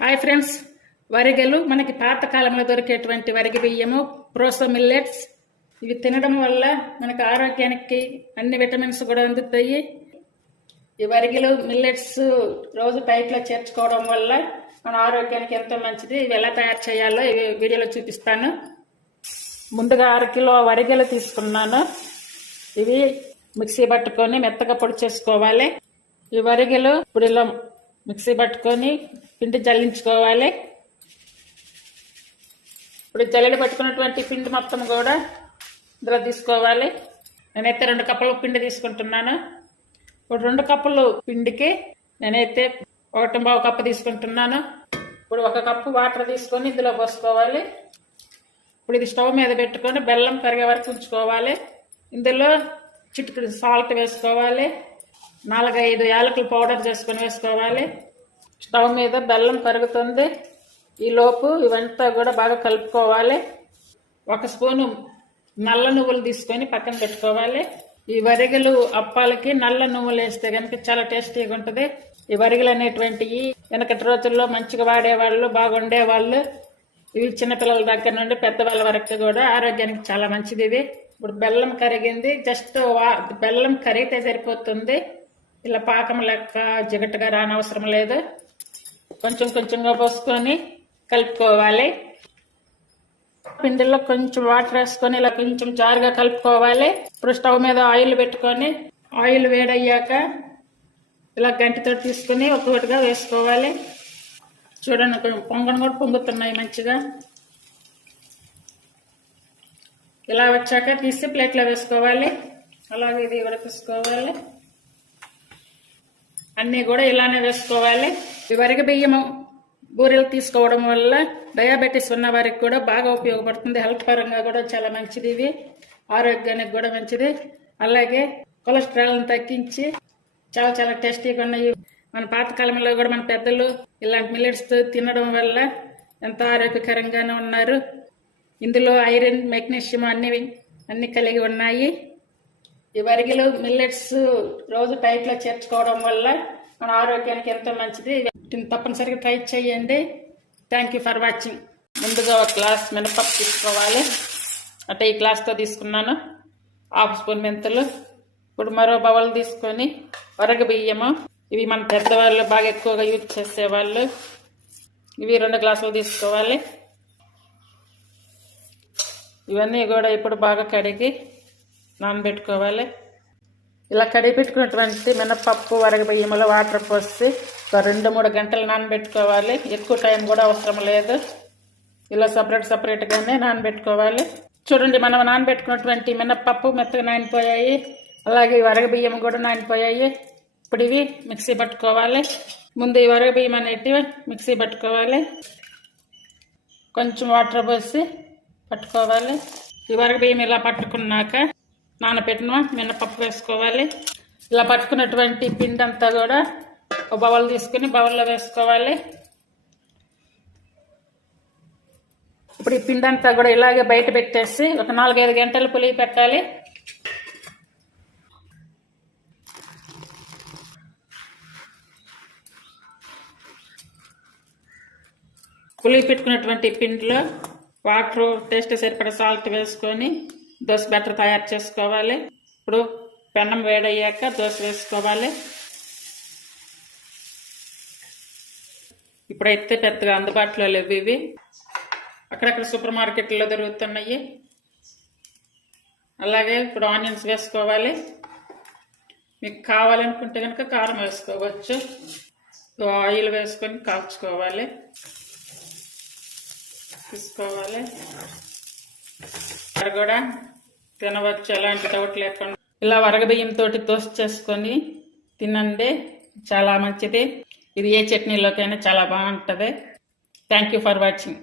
Hi friends, వరిగలు మనకి పాతకాలంలో దొరికేటువంటి వరిగ బియ్యము, ప్రోసో మిల్లెట్స్. ఇవి తినడం వల్ల మనకు ఆరోగ్యానికి అన్ని విటమిన్స్ కూడా అందుతాయి. ఈ వరిగలు మిల్లెట్స్ రోజు డైట్లో చేర్చుకోవడం వల్ల మన ఆరోగ్యానికి ఎంతో మంచిది. ఇవి ఎలా తయారు చేయాలో ఈ వీడియోలో చూపిస్తాను. ముందుగా 6 కిలో వరిగలు తీసుకున్నాను. ఇవి మిక్సీ పట్టుకొని మెత్తగా పొడి చేసుకోవాలి. ఈ వరిగలు ఇప్పుడు ఇలా మిక్సీ పట్టుకొని పిండి జల్లించుకోవాలి. ఇప్పుడు జల్లెడ పట్టుకున్నటువంటి పిండి మొత్తం కూడా ఇందులో తీసుకోవాలి. నేనైతే 2 కప్పుల పిండి తీసుకుంటున్నాను. ఇప్పుడు 2 కప్పులు పిండికి నేనైతే 1.5 కప్పు తీసుకుంటున్నాను. ఇప్పుడు 1 కప్పు వాటర్ తీసుకొని ఇందులో పోసుకోవాలి. ఇప్పుడు ఇది స్టవ్ మీద పెట్టుకొని బెల్లం కరిగే వరకు ఉంచుకోవాలి. ఇందులో చిటికెడు సాల్ట్ వేసుకోవాలి. 4-5 యాలకులు పౌడర్ చేసుకొని వేసుకోవాలి. స్టవ్ మీద బెల్లం కరుగుతుంది. ఈ లోపు ఇవంతా కూడా బాగా కలుపుకోవాలి. 1 స్పూను నల్ల నువ్వులు తీసుకొని పక్కన పెట్టుకోవాలి. ఈ వరిగలు అప్పాలకి నల్ల నువ్వులు వేస్తే కనుక చాలా టేస్టీగా ఉంటుంది. ఈ వరిగలు అనేటువంటివి వెనకటి రోజుల్లో మంచిగా వాడేవాళ్ళు, బాగుండేవాళ్ళు. ఇవి చిన్నపిల్లల దగ్గర నుండి పెద్దవాళ్ళ వరకు కూడా ఆరోగ్యానికి చాలా మంచిది. ఇవి ఇప్పుడు బెల్లం కరిగింది. జస్ట్ బెల్లం కరిగితే సరిపోతుంది. ఇలా పాకం లెక్క జిగట్టుగా రానవసరం లేదు. కొంచెం కొంచెంగా పోసుకొని కలుపుకోవాలి. పిండిలో కొంచెం వాటర్ వేసుకొని ఇలా కొంచెం జారుగా కలుపుకోవాలి. ఇప్పుడు స్టవ్ మీద ఆయిల్ పెట్టుకొని ఆయిల్ వేడయ్యాక ఇలా గంటితో తీసుకుని ఒక్కొక్కటిగా వేసుకోవాలి. చూడండి, పొంగను కూడా పొంగుతున్నాయి మంచిగా. ఇలా వచ్చాక తీసి ప్లేట్లో వేసుకోవాలి. అలాగే ఇది కూడా తీసుకోవాలి. అన్నీ కూడా ఇలానే వేసుకోవాలి. ఈ వరిగ బియ్యము బూరెలు తీసుకోవడం వల్ల డయాబెటీస్ ఉన్న వారికి కూడా బాగా ఉపయోగపడుతుంది. హెల్త్ పరంగా కూడా చాలా మంచిది. ఇవి ఆరోగ్యానికి కూడా మంచిది. అలాగే కొలెస్ట్రాల్ని తగ్గించి చాలా చాలా టేస్టీగా ఉన్నాయి. మన పాతకాలంలో కూడా మన పెద్దలు ఇలాంటి మిల్లెట్స్ తినడం వల్ల ఎంతో ఆరోగ్యకరంగానే ఉన్నారు. ఇందులో ఐరన్, మెగ్నీషియం అన్ని కలిగి ఉన్నాయి. ఈ వరిగలు మిల్లెట్స్ రోజు డైట్లో చేర్చుకోవడం వల్ల మన ఆరోగ్యానికి ఎంతో మంచిది. తప్పనిసరిగా ట్రై చేయండి. Thank you for watching. ముందుగా 1 గ్లాస్ మినపప్పు తీసుకోవాలి. అంటే ఈ గ్లాస్తో తీసుకున్నాను. 1/2 స్పూన్ మెంతులు. ఇప్పుడు మరో బౌల్ తీసుకొని వరగ బియ్యము, ఇవి మన పెద్దవాళ్ళు బాగా ఎక్కువగా యూజ్ చేసేవాళ్ళు, ఇవి 2 గ్లాసులు తీసుకోవాలి. ఇవన్నీ కూడా ఇప్పుడు బాగా కడిగి నానబెట్టుకోవాలి. ఇలా కడిగి పెట్టుకున్నటువంటి మినపప్పు వరగ బియ్యంలో వాటర్ పోసి 2-3 గంటలు నానబెట్టుకోవాలి. ఎక్కువ టైం కూడా అవసరం లేదు. ఇలా సపరేట్గానే నానబెట్టుకోవాలి. చూడండి, మనం నానబెట్టుకున్నటువంటి మినపప్పు మెత్తగా నానిపోయాయి. అలాగే ఈ వరగ బియ్యం కూడా నానిపోయాయి. ఇప్పుడు ఇవి మిక్సీ పట్టుకోవాలి. ముందు ఈ వరగ బియ్యం అనేటివి మిక్సీ పట్టుకోవాలి. కొంచెం వాటర్ పోసి పట్టుకోవాలి. ఈ వరగ బియ్యం ఇలా పట్టుకున్నాక నానబెట్టిన మినపప్పు వేసుకోవాలి. ఇలా పట్టుకున్నటువంటి పిండి అంతా కూడా ఒక బౌల్ తీసుకుని బౌల్లో వేసుకోవాలి. ఇప్పుడు ఈ పిండి అంతా కూడా ఇలాగే బయట పెట్టేసి ఒక 4-5 గంటలు పులిగి పెట్టాలి. పులిగి పెట్టుకున్నటువంటి పిండిలో వాటర్, టేస్ట్ సరిపడా సాల్ట్ వేసుకొని దోశ బ్యాటర్ తయారు చేసుకోవాలి. ఇప్పుడు పెన్నం వేడయ్యాక దోశ వేసుకోవాలి. ఇప్పుడైతే పెద్దగా అందుబాటులో లేవు ఇవి. అక్కడక్కడ సూపర్ మార్కెట్లో దొరుకుతున్నాయి. అలాగే ఇప్పుడు ఆనియన్స్ వేసుకోవాలి. మీకు కావాలనుకుంటే కనుక కారం వేసుకోవచ్చు. ఆయిల్ వేసుకొని కాల్చుకోవాలి, తీసుకోవాలి. అది కూడా తినవచ్చు, ఎలాంటి డౌట్ లేకుండా. ఇలా వరగబియ్యంతో దోశ చేసుకొని తినండి, చాలా మంచిది. ఇది ఏ చట్నీలోకైనా చాలా బాగుంటుంది. Thank you for watching.